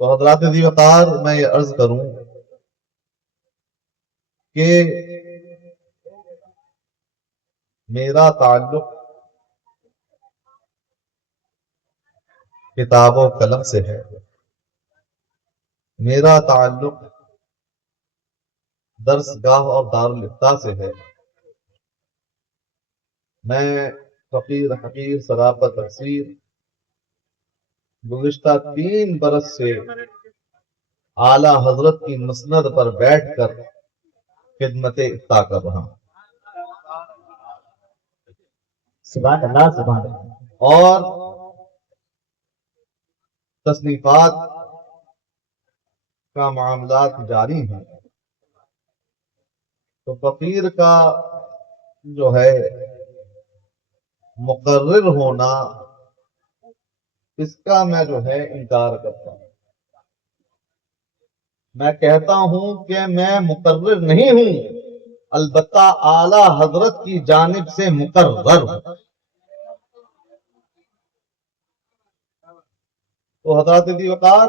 تو حضرات ذی وقار میں یہ عرض کروں کہ میرا تعلق کتاب و قلم سے ہے، میرا تعلق درس گاہ اور دارالفتاح سے ہے۔ میں فقیر حقیر سراپت تقصیر گزشتہ 3 برس سے اعلی حضرت کی مسند پر بیٹھ کر خدمت افتاح کر رہا ہوں، سبحان اللہ سبحان اللہ۔ اور تصنیفات کا معاملات جاری ہیں۔ تو فقیر کا جو ہے مقرر ہونا، اس کا میں جو ہے انکار کرتا ہوں۔ میں کہتا ہوں کہ میں مقرر نہیں ہوں، البتہ اعلی حضرت کی جانب سے مقرر ہوں۔ تو حضرات ذی وقار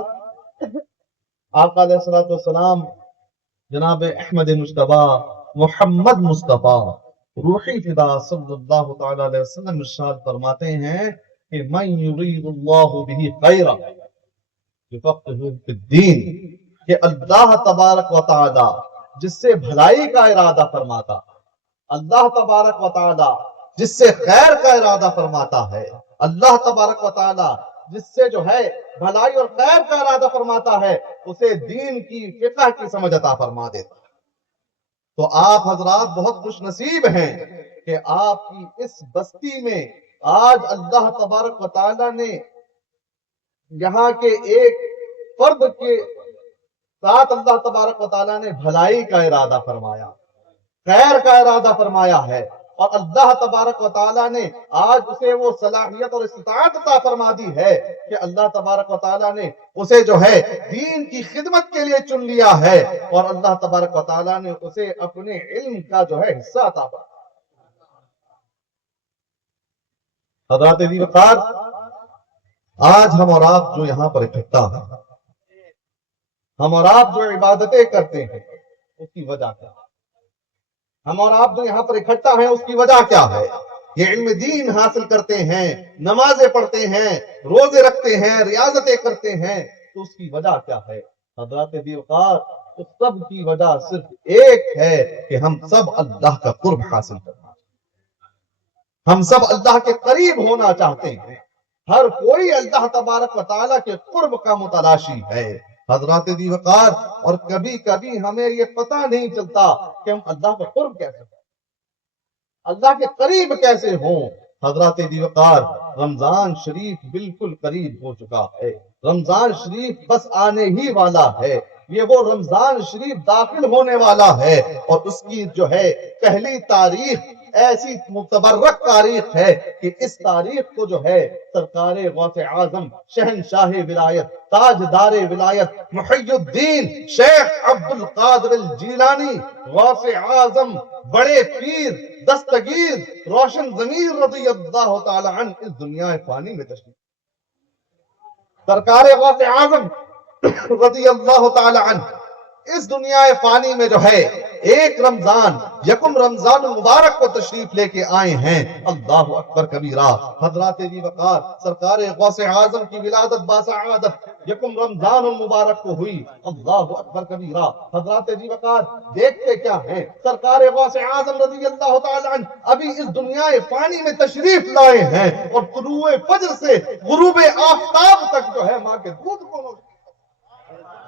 آقا علیہ الصلوۃ والسلام جناب احمد مجتبیٰ محمد مصطفیٰ روحی فدا صلی اللہ تعالی علیہ وسلم ارشاد فرماتے ہیں کہ من یرید اللہ بہ خیرا یفقہہ فی الدین، کہ اللہ تبارک و تعالی جس سے بھلائی کا ارادہ فرماتا، اللہ تبارک و تعالی جس سے خیر کا ارادہ فرماتا ہے، اللہ تبارک و تعالی جس سے جو ہے بھلائی اور خیر کا ارادہ فرماتا ہے، اسے دین کی فقہ کی سمجھ عطا فرما دیتا ہے۔ تو آپ حضرات بہت خوش نصیب ہیں کہ آپ کی اس بستی میں آج اللہ تبارک و تعالی نے یہاں کے ایک فرد کے ساتھ اللہ تبارک و تعالی نے بھلائی کا ارادہ فرمایا، خیر کا ارادہ فرمایا ہے، اور اللہ تبارک و تعالی نے آج اسے وہ صلاحیت اور استطاعت عطا فرما دی ہے کہ اللہ تبارک و تعالی نے اسے جو ہے دین کی خدمت کے لیے چن لیا ہے، اور اللہ تبارک و تعالی نے اسے اپنے علم کا جو ہے حصہ عطا فرما۔ حضرات ذی وقار، آج ہم اور آپ جو یہاں پر اکٹھا ہیں، ہم اور آپ جو عبادتیں کرتے ہیں، اس کی وجہ کیا ہے؟ ہم اور آپ جو یہاں پر اکٹھا ہیں، اس کی وجہ کیا ہے؟ یہ علم دین حاصل کرتے ہیں، نمازیں پڑھتے ہیں، روزے رکھتے ہیں، ریاضتیں کرتے ہیں، تو اس کی وجہ کیا ہے؟ حضرات ذی وقار، اس سب کی وجہ صرف ایک ہے کہ ہم سب اللہ کا قرب حاصل کرنا چاہتے ہیں، ہم سب اللہ کے قریب ہونا چاہتے ہیں۔ ہر کوئی اللہ تبارک و تعالیٰ کے قرب کا متلاشی ہے حضرات ذی وقار، اور کبھی کبھی ہمیں یہ پتہ نہیں چلتا کہ ہم اللہ کا قرب کیسے کریں، اللہ کے قریب کیسے ہوں۔ حضرات ذی وقار، رمضان شریف بالکل قریب ہو چکا ہے، رمضان شریف بس آنے ہی والا ہے، یہ وہ رمضان شریف داخل ہونے والا ہے، اور اس کی جو ہے پہلی تاریخ ایسی متبرک تاریخ ہے کہ اس تاریخ کو جو ہے سرکار غوث اعظم شہنشاہ ولایت تاجدار ولایت محی الدین شیخ عبد القادر الجیلانی غوث اعظم بڑے پیر دستگیر روشن ضمیر رضی اللہ تعالی عنہ اس دنیا فانی میں تشریف، سرکار غوث اعظم رضی اللہ تعالی عنہ اس دنیا فانی میں جو ہے ایک رمضان یکم رمضان المبارک کو تشریف لے کے آئے ہیں۔ اللہ اکبر کبیرہ۔ حضرات ذی وقار، سرکار غوث اعظم کی ولادت باسعادت یکم رمضان المبارک کو ہوئی۔ اللہ اکبر کبیرہ۔ حضرات ذی وقار، دیکھتے کیا ہیں، سرکار غوث اعظم رضی اللہ تعالی عنہ ابھی اس دنیا فانی میں تشریف لائے ہیں، اور طلوع فجر سے غروب آفتاب تک جو ہے ماں کے دودھ کو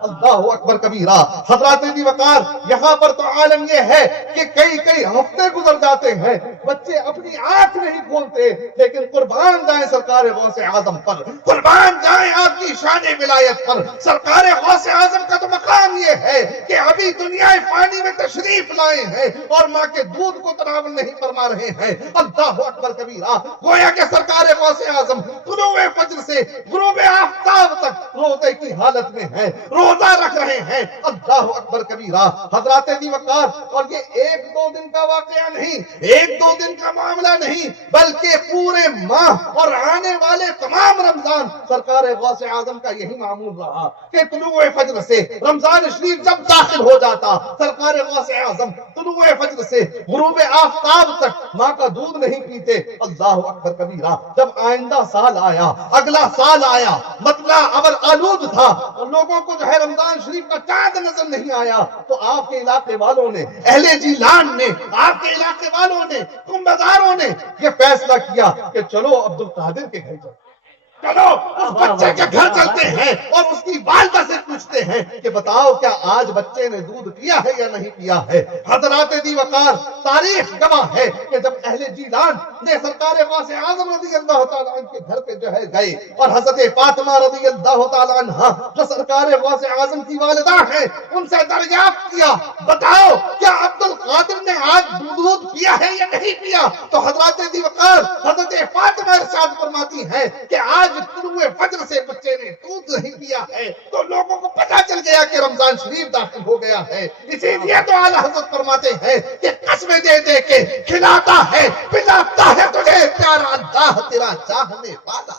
اللہ اکبر کبیرہ۔ حضرات ذی وقار، یہاں پر تو عالم یہ ہے کہ کئی ہفتے گزر جاتے ہیں، بچے اپنی آنکھ نہیں کھولتے، لیکن قربان جائیں سرکار غوث اعظم پر، قربان جائیں آپ کی شان ولایت پر۔ سرکار غوث اعظم کا تو مقام یہ ہے کہ ابھی دنیا فانی میں تشریف لائے ہیں اور ماں کے دودھ کو تناول نہیں فرما رہے ہیں۔ اللہ اکبر کبیرہ۔ گویا کہ سرکار غوث اعظم طلوع فجر سے غروب آفتاب تک روزے کی حالت میں ہے، روزہ رکھ رہے ہیں. اللہ اکبر کبیرہ. حضرات ذی وقار، اور یہ ایک دو دن کا واقعہ نہیں، ایک دو دن کا معاملہ نہیں، بلکہ پورے ماہ اور آنے والے تمام رمضان سرکار غوث اعظم کا یہی معمول رہا کہ طلوع فجر سے رمضان شریف جب داخل ہو جاتا، سرکار غوث اعظم طلوع فجر سے غروب آفتاب تک ماں کا دودھ نہیں پیتے. اللہ اکبر کبیرہ. جب آئندہ سال آیا، اگلا سال آیا، مطلع ابر آلود تھا اور لوگوں کو جو ہے رمضان شریف کا چاند نظر نہیں آیا، تو آپ کے علاقے والوں نے، اہل جیلان نے، آپ کے علاقے والوں نے، کنبازاروں نے یہ فیصلہ کیا کہ چلو عبد القادر کے گھر چلو، چلو اس بچے کے گھر چلتے ہیں اور اس کی والدہ سے پوچھتے ہیں کہ بتاؤ کیا آج بچے نے دودھ پیا ہے یا نہیں پیا ہے. حضرات ذی وقار، تاریخ گواہ ہے کہ جب اہل جیلان نے سرکار غوث اعظم رضی اللہ تعالیٰ عنہ کے گھر پہ جو ہے گئے اور حضرت فاطمہ رضی اللہ تعالیٰ عنہ جو سرکار غوث اعظم کی والدہ ہیں ان سے دریافت کیا بتاؤ کیا عبد القادر نے آج دودھ پیا ہے یا نہیں پیا، تو حضرات ذی وقار حضرت فاطمہ ارشاد فرماتی ہیں کہ آج طلوع فجر سے بچے نے دودھ نہیں پیا ہے تو لوگوں کو پتہ چل گیا کہ رمضان شریف داخل ہو گیا ہے. اسی لیے تو اعلیٰ حضرت فرماتے ہیں کہ قسمیں دے دے کے کھلاتا ہے پلاتا ہے تجھے پیارا اللہ تیرا چاہنے والا.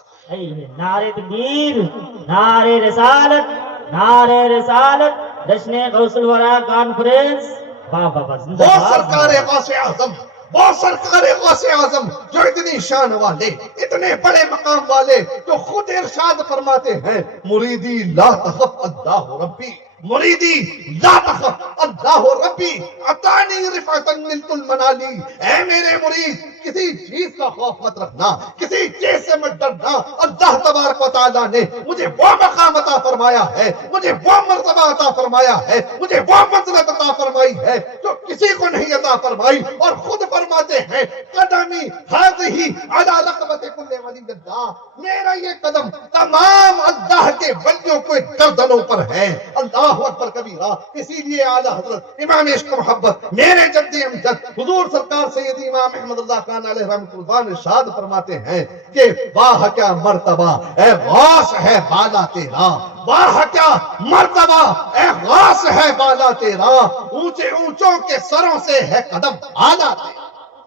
نعرے تکبیر، نعرے رسالت، نعرے رسالت، جشن غوث الورا کانفرنس. واہ واہ واہ، زندہ وہ باد. سرکار غوث اعظم، وہ سرکار غوث اعظم جو اتنی شان والے، اتنے بڑے مقام والے، جو خود ارشاد فرماتے ہیں مریدی لا تخف اللہ ربی، مریدی لا تخف اللہ ربی عطانی رفعتا نلت المنالی. اے میرے مرید، کسی چیز کا خوف مت رکھنا، کسی چیز سے مت ڈرنا. اللہ تبارک و تعالیٰ نے مجھے وہ مقام عطا فرمایا ہے، مجھے وہ مرتبہ عطا فرمایا ہے، مجھے وہ منزلت عطا فرمائی ہے جو کسی کو نہیں عطا فرمائی. اور خود فرماتے ہیں قدمی ہذہ علی رقبۃ کل ولی اللہ، میرا یہ قدم تمام اللہ کے ولیوں کو گردنوں پر ہے. اللہ اکبر کبیرہ. اسی لیے اعلیٰ حضرت امام عشق و محبت میرے جد امجد حضور سرکار سید امام احمد اللہ خان علیہ رحمۃ اللہ ارشاد فرماتے ہیں کہ واہ کیا مرتبہ اے غوث ہے بالا تیرا، واہ کیا مرتبہ اے غوث ہے بالا تیرا، اونچے اونچوں کے سروں سے ہے قدم اعلیٰ تیرا.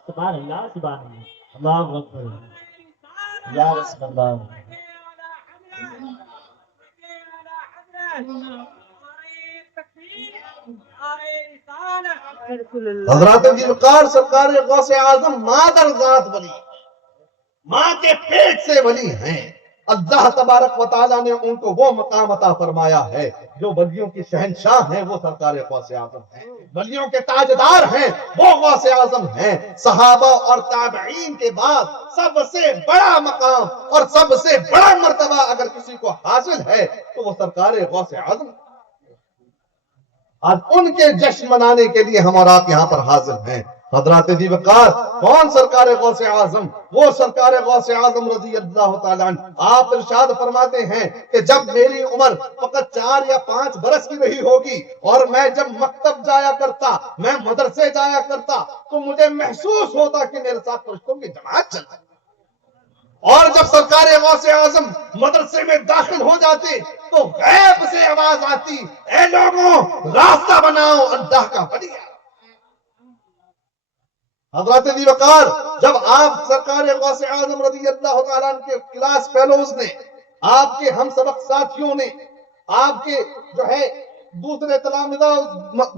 سبحان اللہ، سبحان اللہ، اللہ اکبر، یا رسول اللہ. حضرات ذی وقار سرکار غوث اعظم مادر ذات ولی، ماں کے پیٹ سے ولی ہیں. اللہ تبارک و تعالیٰ نے ان کو وہ مقام عطا فرمایا ہے جو ولیوں کی شہنشاہ ہیں، وہ سرکار غوث اعظم ہیں. ولیوں کے تاجدار ہیں وہ غوث اعظم ہیں. صحابہ اور تابعین کے بعد سب سے بڑا مقام اور سب سے بڑا مرتبہ اگر کسی کو حاصل ہے تو وہ سرکار غوث اعظم. آج ان کے جشن منانے کے لیے ہم اور آپ یہاں پر حاضر ہیں. حضرات ذی وقار، کون سرکار غوث اعظم؟ وہ سرکار غوث اعظم رضی اللہ تعالیٰ عنہ. آپ ارشاد فرماتے ہیں کہ جب میری عمر فقط 4 یا 5 برس کی رہی ہوگی اور میں جب مکتب جایا کرتا، میں مدرسے جایا کرتا، تو مجھے محسوس ہوتا کہ میرے ساتھ فرشتوں کی جماعت چل رہی. اور جب سرکار غوث اعظم مدرسے میں داخل ہو جاتے تو غیب سے آواز آتی، اے لوگوں راستہ بناؤ اللہ کا ولی. حضرات ذی وقار، جب آپ سرکار غوث اعظم رضی اللہ تعالیٰ عنہ کے کلاس فیلوز نے، آپ کے ہم سبق ساتھیوں نے، آپ کے جو ہے دوسرے تلامذہ،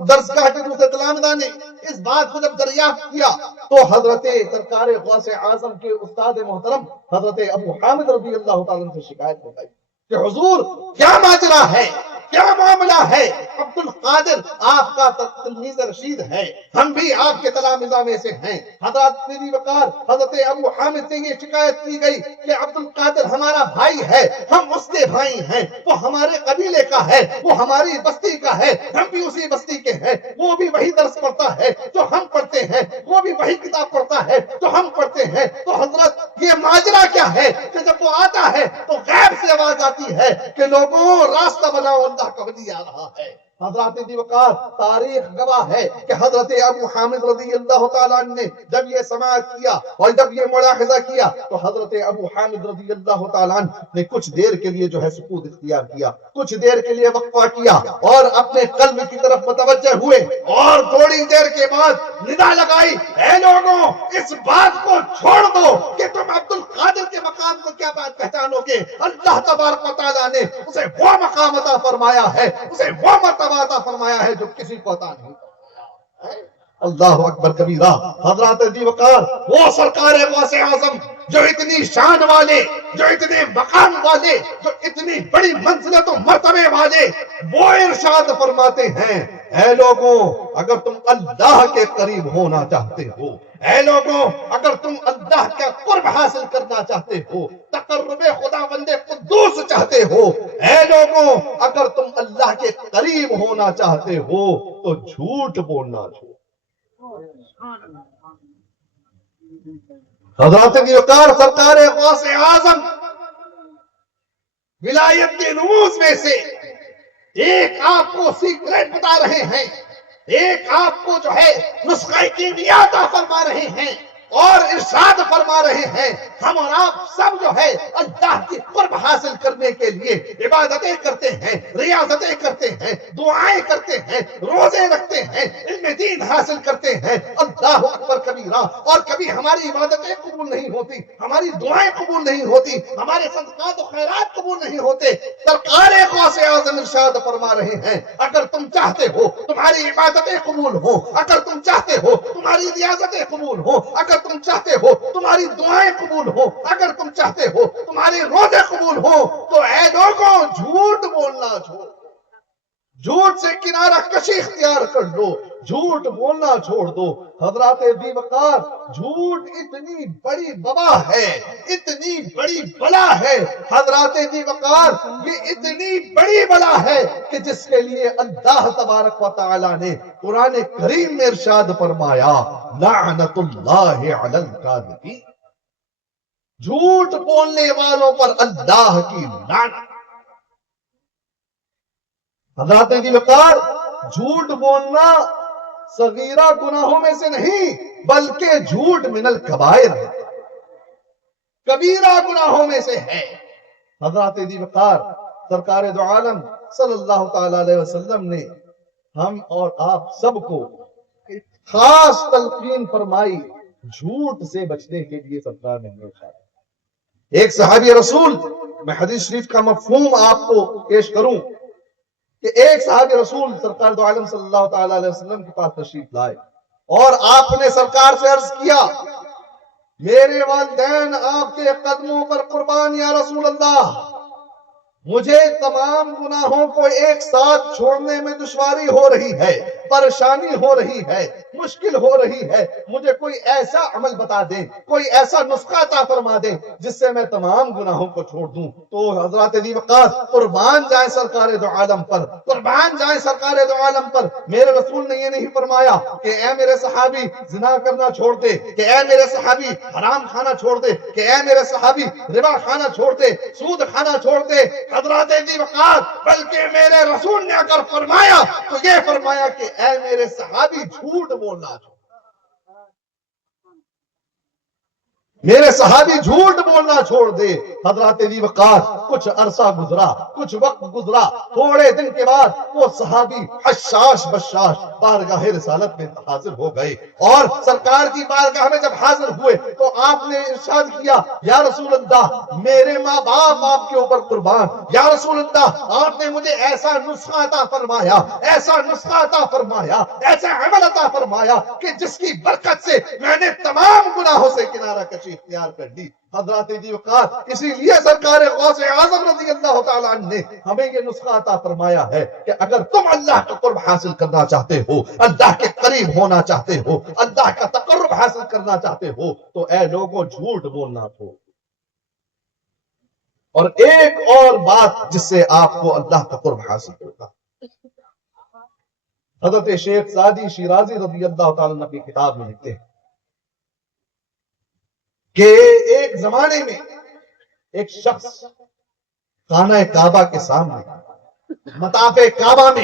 درسگاہ کے دوسرے تلامذہ نے اس بات کو جب دریافت کیا تو حضرت سرکار غوث اعظم کے استاد محترم حضرت ابو حامد رضی اللہ تعالیٰ عنہ سے شکایت ہو گئی کہ حضور کیا ماجرا ہے، کیا معاملہ ہے؟ عبد القادر آپ کا تلمیذ رشید ہے، ہم بھی آپ کے تلامذہ میں سے ہیں. حضرت ذی وقار حضرت ابو حامد سے یہ شکایت کی گئی کہ عبد القادر ہمارا بھائی ہے، ہم اس کے بھائی ہیں، وہ ہمارے قبیلے کا ہے، وہ ہماری بستی کا ہے، ہم بھی اسی بستی کے ہیں. وہ بھی وہی درس پڑھتا ہے جو ہم پڑھتے ہیں، وہ بھی وہی کتاب پڑھتا ہے جو ہم پڑھتے ہیں. تو حضرت یہ ماجرا کیا ہے کہ جب وہ آتا ہے تو غیب سے آواز آتی ہے کہ لوگوں راستہ بناؤ اللہ کا ولی آ رہا ہے. حضرات دیوکار تاریخ گواہ ہے کہ حضرت ابو حامد رضی اللہ تعالیٰ عنہ نے جب یہ سماعت کیا اور جب یہ ملاحظہ کیا تو حضرت ابو حامد رضی اللہ تعالیٰ عنہ نے کچھ دیر کے لیے جو ہے سکوت اختیار کیا، کچھ دیر کے لیے وقفہ کیا اور اپنے قلب کی طرف متوجہ ہوئے اور تھوڑی دیر کے بعد ندا لگائی، اے لوگوں اس بات کو چھوڑ دو کہ تم عبد القادر کے مقام کو کیا بات پہچانو گے۔ اللہ تبارک و تعالیٰ نے اسے وہ مقام عطا فرمایا ہے، اسے وہ مرتبہ عطا فرمایا ہے جو کسی کو عطا نہیں۔ اللہ اکبر کبیرہ۔ حضرات دی وقار وہ سرکار غوث اعظم جو اتنی شان والے، جو اتنے مقام والے، جو اتنی بڑی منزلت و مرتبے والے، وہ ارشاد فرماتے ہیں اے لوگوں اگر تم اللہ کے قریب ہونا چاہتے ہو، اے لوگوں اگر تم اللہ کا قرب حاصل کرنا چاہتے ہو، تقرب خداوند قدوس چاہتے ہو، اے لوگوں اگر تم اللہ کے قریب ہونا چاہتے ہو تو جھوٹ بولنا چھوڑو۔ حضرات کی وقار سرکار غوث اعظم ولایت کے رموز میں سے ایک آپ کو سیکریٹ بتا رہے ہیں، ایک آپ کو جو ہے نسخہ کیمیا عطا فرما رہے ہیں اور ارشاد فرما رہے ہیں ہم اور آپ سب جو ہے اللہ کی قرب حاصل کرنے کے لیے عبادتیں کرتے ہیں، ریاضتیں کرتے ہیں، دعائیں کرتے ہیں، روزے رکھتے ہیں، علم دین حاصل کرتے ہیں، اللہ اکبر کبیرہ، اور کبھی ہماری عبادتیں قبول نہیں ہوتی، ہماری دعائیں قبول نہیں ہوتی، ہمارے صدقات و خیرات قبول نہیں ہوتے۔ سرکار غوث اعظم ارشاد فرما رہے ہیں اگر تم چاہتے ہو تمہاری عبادتیں قبول ہوں، اگر تم چاہتے ہو تمہاری ریاضتیں قبول ہوں، اگر تم چاہتے ہو تمہاری دعائیں قبول ہوں، اگر تم چاہتے ہو تمہارے روزے قبول ہوں تو اے لوگوں جھوٹ بولنا چھوڑ، جھوٹ سے کنارہ کشی اختیار کر لو، جھوٹ بولنا چھوڑ دو۔ حضرات دی وقار جھوٹ اتنی بڑی وبا ہے، اتنی بڑی بلا ہے، حضرات دی وقار یہ اتنی بڑی بلا ہے کہ جس کے لیے اللہ تبارک و تعالی نے قرآن کریم میں ارشاد فرمایا لعنت اللہ علی الکاذبین، جھوٹ بولنے والوں پر اللہ کی لعنت۔ حضرات دی وقار جھوٹ بولنا صغیرہ گناہوں میں سے نہیں بلکہ جھوٹ من الکبائر ہے، کبیرہ گناہوں میں سے ہے۔ حضرات دی وقار سرکار دو عالم صلی اللہ تعالی علیہ وسلم نے ہم اور آپ سب کو ایک خاص تلقین فرمائی جھوٹ سے بچنے کے لیے۔ سرکار نے ایک صحابی رسول، میں حدیث شریف کا مفہوم آپ کو پیش کروں کہ ایک صحابی رسول سرکار دو عالم صلی اللہ تعالی علیہ وسلم کے پاس تشریف لائے اور آپ نے سرکار سے عرض کیا میرے والدین آپ کے قدموں پر قربان یا رسول اللہ، مجھے تمام گناہوں کو ایک ساتھ چھوڑنے میں دشواری ہو رہی ہے، پریشانی ہو رہی ہے، مشکل ہو رہی ہے، مجھے کوئی ایسا عمل بتا دیں، کوئی ایسا نسخہ عطا فرما دیں جس سے میں تمام گناہوں کو چھوڑ دوں۔ تو حضرات دی وقار قربان جائیں سرکار دو عالم پر، قربان جائیں سرکار دو عالم پر، میرے رسول نے یہ نہیں فرمایا کہ اے میرے صحابی زنا کرنا چھوڑ دے، کہ اے میرے صحابی حرام کھانا چھوڑ دے، کہ اے میرے صحابی ربا کھانا چھوڑ دے، سود کھانا چھوڑ دے۔ حضرات دی وقار بلکہ میرے رسول نے اگر فرمایا تو یہ فرمایا کہ اے میرے صحابی جھوٹ بولنا چھوڑ، میرے صحابی جھوٹ بولنا چھوڑ دے۔ حضرات دی وقار کچھ عرصہ گزرا، کچھ وقت گزرا، تھوڑے دن کے بعد وہ صحابی حشاش بشاش بارگاہ رسالت میں حاضر ہو گئے اور سرکار کی بارگاہ میں جب حاضر ہوئے تو آپ نے ارشاد کیا یا رسول اللہ میرے ماں باپ آپ کے اوپر قربان، یا رسول اللہ آپ نے مجھے ایسا نسخہ عطا فرمایا، ایسا نسخہ عطا فرمایا، ایسا عمل عطا فرمایا کہ جس کی برکت سے میں نے تمام گناہوں سے کنارہ کشی اختیار کر لی۔ حضرات دی وقار اسی لیے سرکار غوث اعظم رضی اللہ تعالیٰ عنہ نے ہمیں یہ نسخہ عطا فرمایا ہے کہ اگر تم اللہ کا قرب حاصل کرنا چاہتے ہو، اللہ کے قریب ہونا چاہتے ہو، اللہ کا تقرب حاصل کرنا چاہتے ہو تو اے لوگوں جھوٹ بولنا چھوڑو۔ اور ایک اور بات جس سے آپ کو اللہ کا قرب حاصل ہوگا، حضرت شیخ سعدی شیرازی رضی اللہ تعالیٰ عنہ کی کتاب میں لکھتے ہیں کہ ایک زمانے میں ایک شخص خانہ کعبہ کے سامنے مطاف کعبہ میں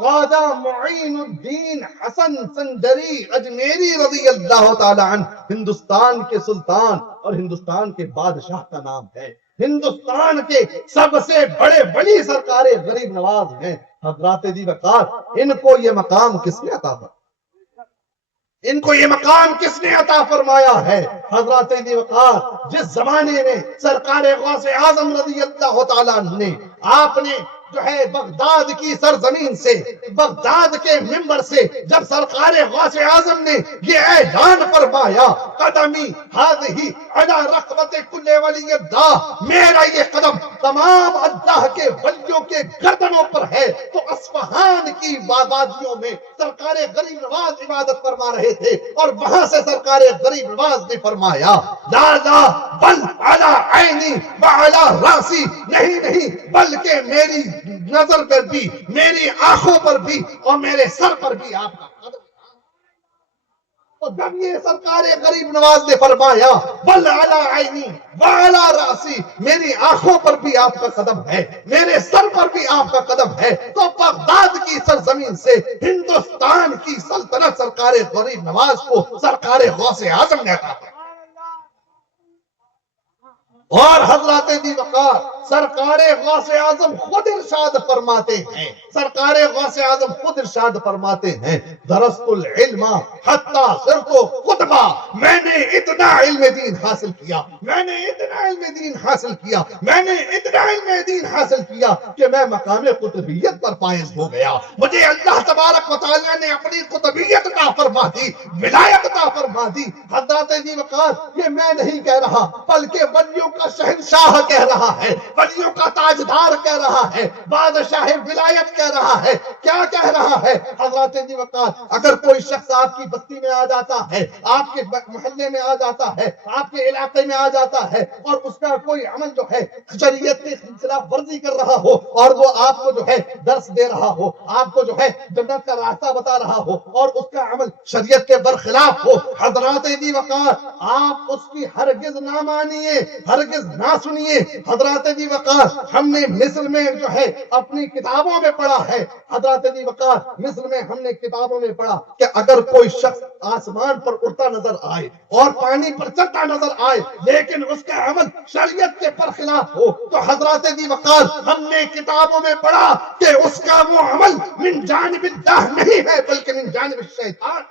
خواجہ معین الدین حسن سنجری اجمیری رضی اللہ تعالی عنہ ہندوستان کے سلطان اور ہندوستان کے بادشاہ کا نام ہے. ہندوستان کے سب سے بڑے ولی سرکار غریب نواز ہیں حضرات دی وقار. ان کو یہ مقام کس نے عطا فرمایا؟ ان کو یہ مقام کس نے عطا فرمایا ہے؟ حضرات دی وقار جس زمانے میں سرکار غوث اعظم رضی اللہ تعالیٰ عنہ نے آپ نے جو ہے بغداد کی سرزمین سے بغداد کے منبر سے جب سرکار غوث اعظم نے یہ اعلان فرمایا قدمی ہذہ علی رقبت کل ولی اللہ، میرا یہ قدم تمام اللہ کے ولیوں کے گردنوں پر ہے، تو اصفہان کی وادیوں میں سرکار غریب نواز عبادت فرما رہے تھے اور وہاں سے سرکار غریب نواز نے فرمایا لا لا بل علی عینی وعلی راسی، نہیں بلکہ میری نظر پر بھی، میری آنکھوں پر بھی اور میرے سر پر بھی آپ کا قدم. تو جب یہ سرکار غریب نواز نے فرمایا بل علی عینی وعلی راسی، میری آنکھوں پر بھی آپ کا قدم ہے، میرے سر پر بھی آپ کا قدم ہے، تو بغداد کی سرزمین سے ہندوستان کی سلطنت سرکار غریب نواز کو سرکار غوث اعظم نے عطا فرمایا. اور حضرات دی وقار سرکار غوث اعظم خود ارشاد فرماتے ہیں، سرکار غوث اعظم خود ارشاد فرماتے ہیں درست العلم حتی صرت خطبہ، میں نے اتنا علم دین حاصل کیا، میں نے اتنا علم دین حاصل کیا، میں نے اتنا علم دین حاصل کیا کہ میں مقام قطبیت پر فائز ہو گیا. مجھے اللہ تبارک و تعالیٰ نے اپنی قطبیت عطا فرما دی، ولایت عطا فرما دی. حضرات دی وقار یہ میں نہیں کہہ رہا بلکہ ولیوں کا شہنشاہ کہہ رہا ہے، ولیوں کا تاجدار کہہ رہا ہے، بادشاہ ولایت کہہ رہا ہے. کیا کہہ رہا ہے حضرات دی وقار؟ اگر کوئی شخص آپ کی بستی میں آ جاتا ہے، آپ کے محلے میں آ جاتا ہے، آپ کے علاقے میں آ جاتا ہے اور اس کا کوئی عمل جو ہے شریعت کی خلاف ورزی کر رہا ہو اور وہ آپ کو جو ہے درس دے رہا ہو، آپ کو جو ہے جنت کا راستہ بتا رہا ہو اور اس کا عمل شریعت کے برخلاف ہو، حضرات دی وقار آپ اس کی ہرگز نہ مانیے، ہرگز نہ سنیے. حضرات دی وقار ہم نے مصر میں جو ہے اپنی کتابوں میں پڑھا ہے، حضرات دی وقار مصر میں ہم نے کتابوں میں پڑھا کہ اگر کوئی شخص آسمان پر اڑتا نظر آئے اور پانی پر چلتا نظر آئے لیکن اس کا عمل شریعت کے برخلاف ہو تو حضرات دی وقار ہم نے کتابوں میں پڑھا کہ اس کا وہ عمل من جانب اللہ نہیں ہے بلکہ من جانب الشیطان.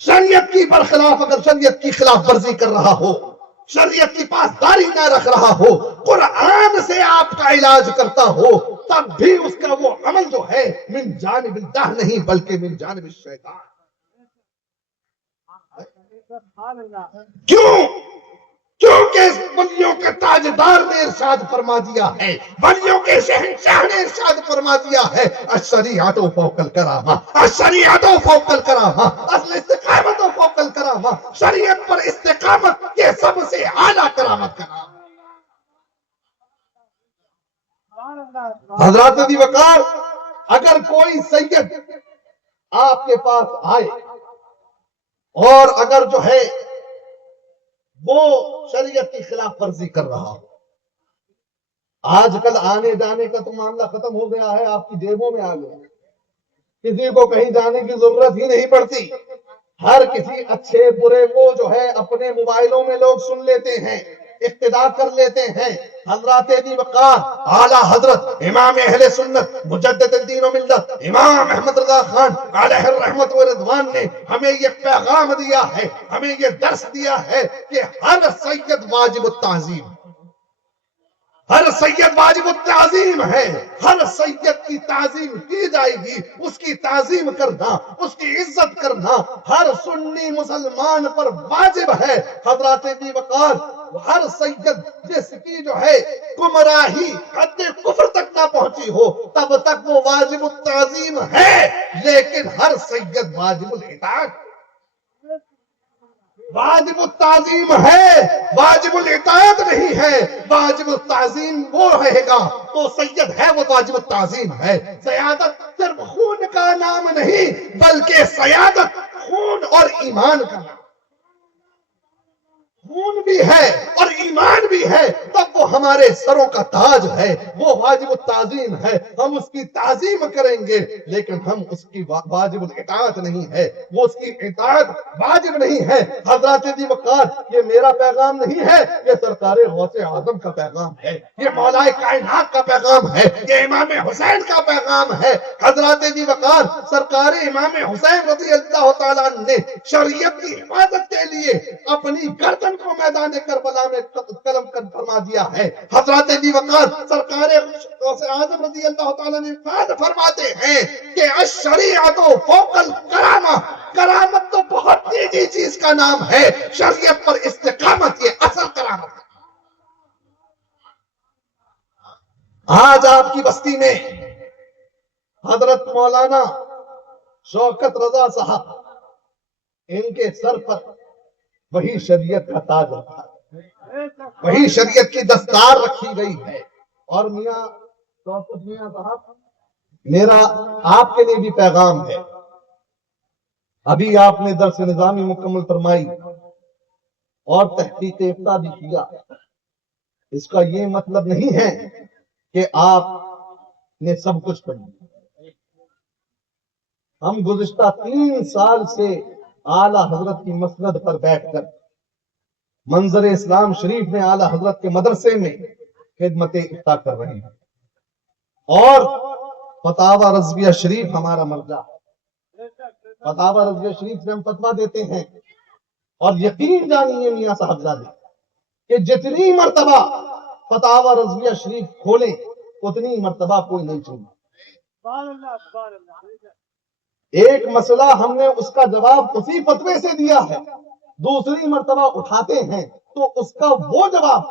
شریعت کی برخلاف اگر شریعت کی خلاف ورزی کر رہا ہو، شریعت کی پاسداری نہ رکھ رہا ہو، قرآن سے آپ کا علاج کرتا ہو، تب بھی اس کا وہ عمل جو ہے من جانب اللہ نہیں بلکہ من جانب الشیطان. کیونکہ ولیوں کے تاجدار نے ارشاد فرما دیا ہے، ولیوں کے شہنشاہ نے ارشاد فرما دیا ہے الشریعۃ فوق الکرامہ، الشریعۃ فوق الکرامہ، اصل استقامت فوق الکرامہ، شریعت پر استقامت یہ سب سے اعلیٰ کرامت کا نام. حضرات دی وقار اگر کوئی سید آپ کے پاس آئے اور اگر جو ہے وہ شریعت کی خلاف ورزی کر رہا ہو، آج کل آنے جانے کا تو معاملہ ختم ہو گیا ہے، آپ کی جیبوں میں آ گیا، کسی کو کہیں جانے کی ضرورت ہی نہیں پڑتی، ہر کسی اچھے برے کو جو ہے اپنے موبائلوں میں لوگ سن لیتے ہیں، اقتدا کر لیتے ہیں. حضرات دی وقار اعلیٰ حضرت امام اہل سنت مجدد الدین و ملت امام احمد رضا خان علیہ الرحمت و رضوان نے ہمیں یہ پیغام دیا ہے، ہمیں یہ درس دیا ہے کہ ہر سید واجب التعظیم، ہر سید واجب التعظیم ہے، ہر سید کی تعظیم کی جائے گی، اس کی تعظیم کرنا، اس کی عزت کرنا ہر سنی مسلمان پر واجب ہے. حضرات دی وقار ہر سید جس کی جو ہے گمراہی حد کفر تک نہ پہنچی ہو تب تک وہ واجب التعظیم ہے، لیکن ہر سید واجب الاطاعت، واجب التعظیم ہے، واجب الاطاعت نہیں ہے. واجب التعظیم وہ رہے گا تو سید ہے، وہ واجب التعظیم ہے. سیادت صرف خون کا نام نہیں بلکہ سیادت خون اور ایمان کا نام، خون بھی ہے اور ایمان بھی ہے تب وہ ہمارے سروں کا تاج ہے، وہ واجب التعظیم ہے، ہم اس کی تعظیم کریں گے، لیکن ہم اس کی واجب الاطاعت نہیں ہے، وہ اس کی اطاعت واجب نہیں ہے۔ حضرات ذی وقار، یہ میرا پیغام نہیں ہے، یہ سرکار غوث اعظم کا پیغام ہے، یہ مولا کائنات کا پیغام ہے، یہ امام حسین کا پیغام ہے۔ حضرات ذی وقار، سرکار امام حسین رضی اللہ تعالیٰ عنہ نے شریعت کی حفاظت کے لیے اپنی گردن کو میدان کربلا میں قلم فرما دیا ہے۔ حضرات ذی وقار، سرکار غوث اعظم رضی اللہ تعالیٰ نے فرماتے ہیں کہ الشریعت فوق الکرامہ، کرامت تو بہت نجی چیز کا نام ہے، شریعت پر استقامت یہ اصل کرامت ہے۔ آج آپ کی بستی میں حضرت مولانا شوکت رضا صاحب، ان کے سر پر وہی شریعت کا تاج رکھا ہے، وہی شریعت کی دستار رکھی گئی ہے۔ اور میاں شوکت میاں صاحب، میرا آپ کے لیے بھی پیغام ہے۔ ابھی آپ نے درس نظامی مکمل فرمائی اور تحقیق افتاء بھی کیا، اس کا یہ مطلب نہیں ہے کہ آپ نے سب کچھ پڑھ لیا۔ ہم گزشتہ 3 سال سے اعلیٰ حضرت کی مسند پر بیٹھ کر منظر اسلام شریف میں اعلیٰ حضرت کے مدرسے میں خدمت افتاء کر رہے ہیں، اور فتاوی رضویہ شریف ہمارا مرجع ہے۔ فتاوی رضویہ شریف سے ہم فتویٰ دیتے ہیں، اور یقین جانیے میاں صاحبزادے کہ جتنی مرتبہ فتاوی رضویہ شریف کھولیں اتنی مرتبہ کوئی نہیں چھوڑا۔ ایک مسئلہ ہم نے اس کا جواب اسی فتوے سے دیا ہے، دوسری مرتبہ اٹھاتے ہیں تو اس کا وہ جواب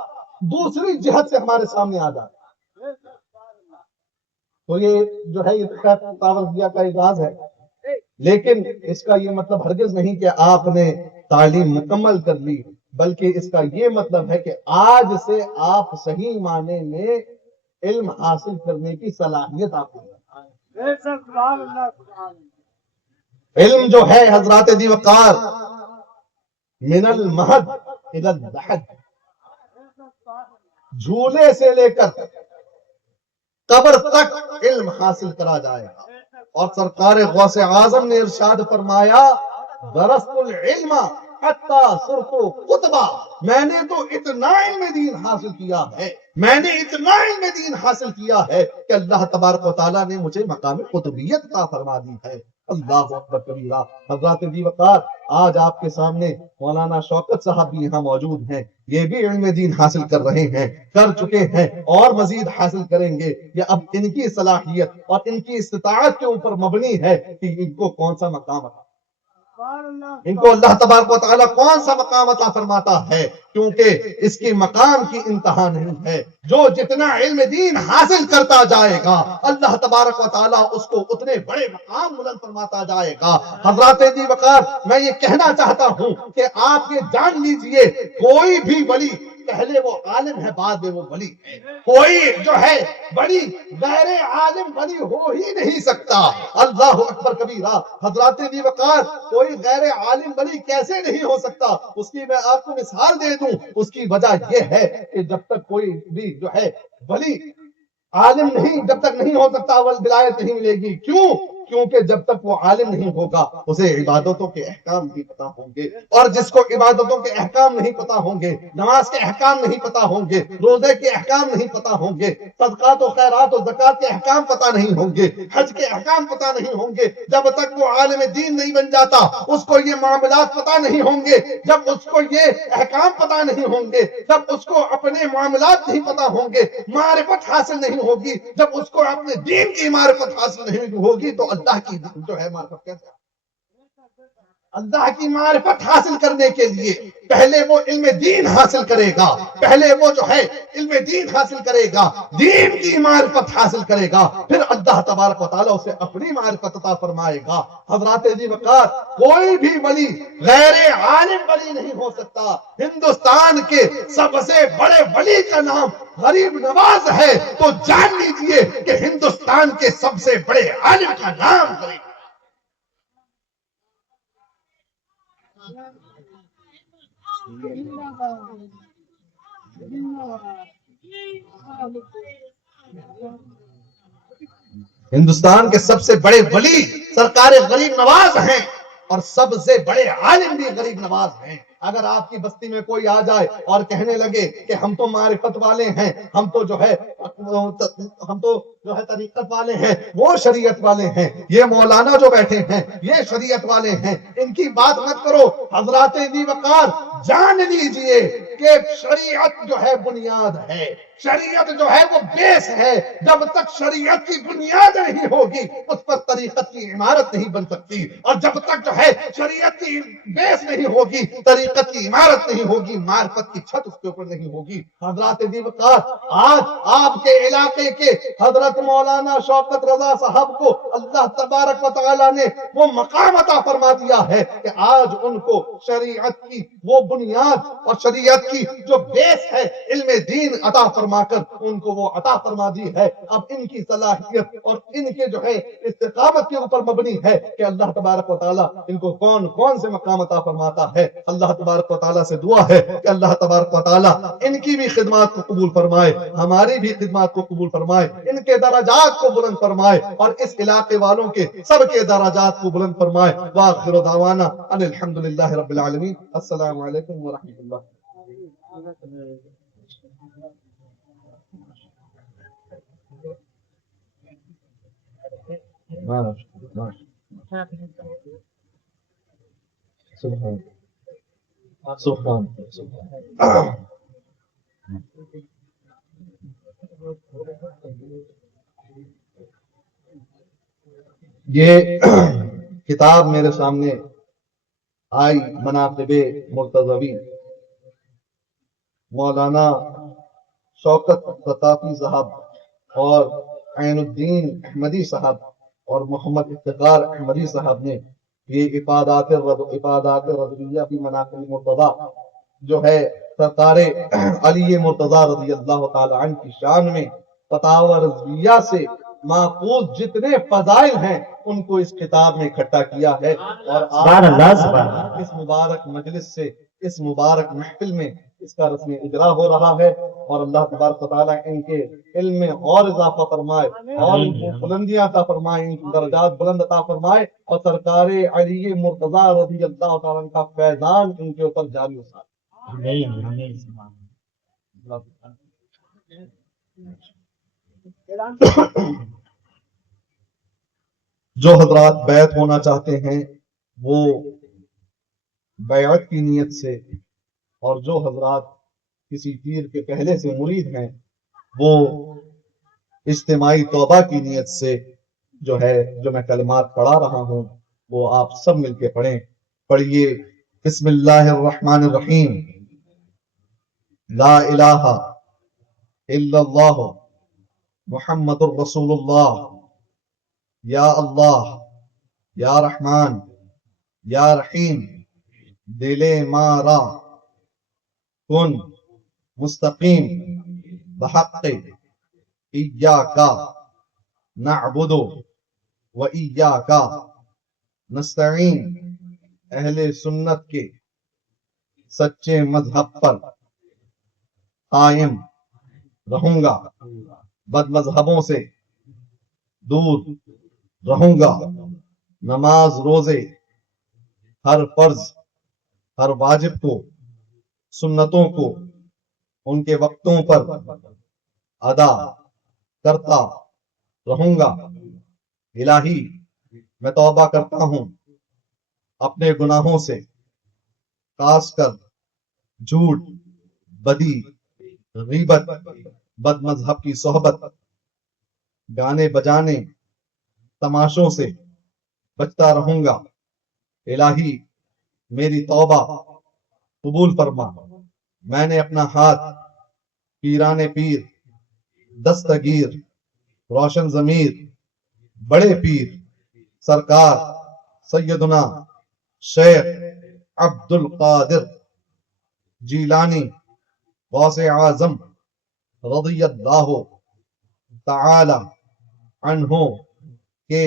دوسری جہت سے ہمارے سامنے آ جاتا ہے۔ تو یہ جو ہے یہ فتاوی رضویہ کا اعزاز ہے، لیکن اس کا یہ مطلب ہرگز نہیں کہ آپ نے تعلیم مکمل کر لی، بلکہ اس کا یہ مطلب ہے کہ آج سے آپ صحیح معنی میں علم حاصل کرنے کی صلاحیت آپ کو ہے۔ علم جو ہے حضرات ذی وقار، من المہد الی اللحد، جھولے سے لے کر قبر تک علم حاصل کرا جائے گا۔ اور سرکار غوث اعظم نے ارشاد فرمایا درست العلم حتی صرت قطبہ، میں نے تو اتنا علم دین حاصل کیا ہے، میں نے اتنا علم دین حاصل کیا ہے کہ اللہ تبارک و تعالیٰ نے مجھے مقام قطبیت عطا فرما دی ہے۔ اللہ اکبر کبیرہ۔ حضرات ذی وقار، آج آپ کے سامنے مولانا شوکت صاحب بھی یہاں موجود ہیں، یہ بھی علم دین حاصل کر رہے ہیں، کر چکے ہیں اور مزید حاصل کریں گے۔ یہ اب ان کی صلاحیت اور ان کی استطاعت کے اوپر مبنی ہے کہ ان کو کون سا مقام عطا، ان کو اللہ تبارک و تعالیٰ کون سا مقام عطا فرماتا ہے، کیونکہ اس کی مقام کی انتہا نہیں ہے۔ جو جتنا علم دین حاصل کرتا جائے گا اللہ تبارک و تعالیٰ اس کو اتنے بڑے مقام بلند فرماتا جائے گا۔ حضرات ذی وقار، میں یہ کہنا چاہتا ہوں کہ آپ یہ جان لیجئے کوئی بھی ولی پہلے وہ عالم ہے بعد میں وہ ولی ہے۔ کوئی جو ہے بڑی غیر عالم ولی ہو ہی نہیں سکتا۔ اللہ اکبر کبیرہ۔ حضرات ذی وقار، کوئی غیر عالم ولی کیسے نہیں ہو سکتا؟ اس کی میں آپ کو مثال دے دوں، اس کی وجہ یہ ہے کہ جب تک کوئی بھی جو ہے ولی عالم نہیں، جب تک نہیں ہو سکتا ولایت نہیں ملے گی۔ کیوں؟ کیونکہ جب تک وہ عالم نہیں ہوگا اسے عبادتوں کے احکام نہیں پتا ہوں گے، اور جس کو عبادتوں کے احکام نہیں پتا ہوں گے، نماز کے احکام نہیں پتا ہوں گے، روزے کے احکام نہیں پتا ہوں گے، صدقات و خیرات و زکات کے احکام پتا نہیں ہوں گے، حج کے احکام پتا نہیں ہوں گے، جب تک وہ عالم دین نہیں بن جاتا اس کو یہ معاملات پتا نہیں ہوں گے، جب اس کو یہ احکام پتا نہیں ہوں گے، جب اس کو اپنے معاملات نہیں پتا ہوں گے، معرفت حاصل نہیں ہوگی، جب اس کو اپنے دین کی معرفت حاصل نہیں ہوگی تو اللہ کی جو ہے معرفت کیسے؟ اللہ کی معرفت حاصل کرنے کے لیے پہلے وہ علم دین حاصل کرے گا، پہلے وہ جو ہے علم دین حاصل کرے گا، دین کی معرفت حاصل کرے گا، پھر اللہ تبارک و تعالیٰ اسے اپنی معرفت عطا فرمائے گا۔ حضرات ذی وقار، کوئی بھی ولی غیر عالم ولی نہیں ہو سکتا۔ ہندوستان کے سب سے بڑے ولی کا نام غریب نواز ہے تو جان لیجئے کہ ہندوستان کے سب سے بڑے عالم کا نام غریب۔ ہندوستان کے سب سے بڑے ولی سرکار غریب نواز ہیں اور سب سے بڑے عالم بھی غریب نواز ہیں. اگر آپ کی بستی میں کوئی آ جائے اور کہنے لگے کہ ہم تو معرفت والے ہیں، ہم تو جو ہے طریقت والے ہیں، وہ شریعت والے ہیں، یہ مولانا جو بیٹھے ہیں یہ شریعت والے ہیں، ان کی بات مت کرو. حضرات ذی وقار جان لیجئے کہ شریعت جو ہے بنیاد ہے، شریعت جو ہے وہ بیس ہے. جب تک شریعت کی بنیاد نہیں ہوگی اس پر طریقت کی عمارت نہیں بن سکتی، اور جب تک جو ہے شریعت کی بیس نہیں ہوگی، طریقت کی عمارت نہیں ہوگی، معرفت کی چھت اس کے اوپر نہیں ہوگی. حضرات ذی وقار، آج آپ کے علاقے کے حضرت مولانا شوکت رضا صاحب کو اللہ تبارک و تعالی نے وہ مقام عطا فرما دیا ہے کہ آج ان کو شریعت کی وہ بنیاد اور شریعت کی جو بیس ہے علم دین عطا فرما کر ان کو وہ عطا فرما دی ہے. اب ان کی صلاحیت اور ان کے جو ہے استقامت کے اوپر مبنی ہے کہ اللہ تبارک و تعالیٰ ان کو کون کون سے مقام عطا فرماتا ہے. اللہ تبارک و تعالیٰ سے دعا ہے کہ اللہ تبارک و تعالیٰ ان کی بھی خدمات کو قبول فرمائے، ہماری بھی خدمات کو قبول فرمائے، ان کے درجات کو بلند فرمائے اور اس علاقے والوں کے سب کے درجات کو بلند فرمائے. وآخر دعوانا ان الحمدللہ رب العالمین. السلام علیکم ورحمۃ اللہ. سبحان سبحان یہ کتاب میرے سامنے آئی، مناقب مرتضوی، مولانا شوکت ثقافی صاحب اور عین الدین احمدی صاحب اور محمد افتخار احمدی صاحب نے یہ افادات رضویہ فی مناقب مرتضی جو ہے سرکار علی مرتضی رضی اللہ تعالی عنہ کی شان میں فتاوی رضویہ سے ماخوذ جتنے فضائل ہیں ان کو اس کتاب میں اکٹھا کیا ہے. اور آج اس مبارک مجلس سے، اس مبارک محفل میں اس کا رسم اجرا ہو رہا ہے. اور اللہ تبارک و تعالیٰ ان کے علم میں اور اضافہ فرمائے اور ان کو بلندیاں عطا فرمائے، ان کی درجات بلند عطا فرمائے اور سرکار علی مرتضی رضی اللہ تعالیٰ عنہ کا فیضان ان کے اوپر جاری ہو. جو حضرات بیعت ہونا چاہتے ہیں وہ بیعت کی نیت سے، اور جو حضرات کسی پیر کے پہلے سے مرید ہیں وہ اجتماعی توبہ کی نیت سے جو ہے جو میں کلمات پڑھا رہا ہوں وہ آپ سب مل کے پڑھیں. پڑھیے بسم اللہ الرحمن الرحیم. لا الہ الا اللہ محمد الرسول اللہ. یا اللہ یا رحمان یا رحیم دل مارا کن مستقیم بحق ایاکا نعبد و ایاکا نستعین. اہل سنت کے سچے مذہب پر قائم رہوں گا، بد مذہبوں سے دور رہوں گا. نماز روزے ہر فرض ہر واجب کو، سنتوں کو ان کے وقتوں پر ادا کرتا رہوں گا. الہی میں توبہ کرتا ہوں اپنے گناہوں سے، خاص کر جھوٹ، بدی، غیبت، بد مذہب کی صحبت، گانے بجانے، تماشوں سے بچتا رہوں گا. الہی میری توبہ قبول فرما. میں نے اپنا ہاتھ پیران پیر، دستگیر، روشن ضمیر، بڑے پیر سرکار سیدنا شیخ عبد القادر جیلانی غوث اعظم رضی اللہ تعالی عنہ کے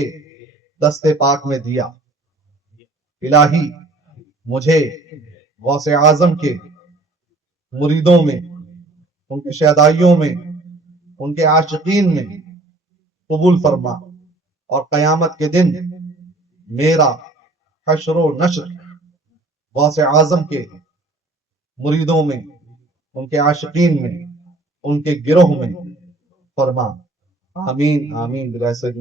دست پاک میں دیا. الہی مجھے غوث اعظم کے مریدوں میں، ان کے شہدائیوں میں، ان کے عاشقین میں قبول فرما، اور قیامت کے دن میرا حشر و نشر غوث اعظم کے مریدوں میں، ان کے عاشقین میں، ان کے گروہ میں فرما۔ آمین آمین برحمتک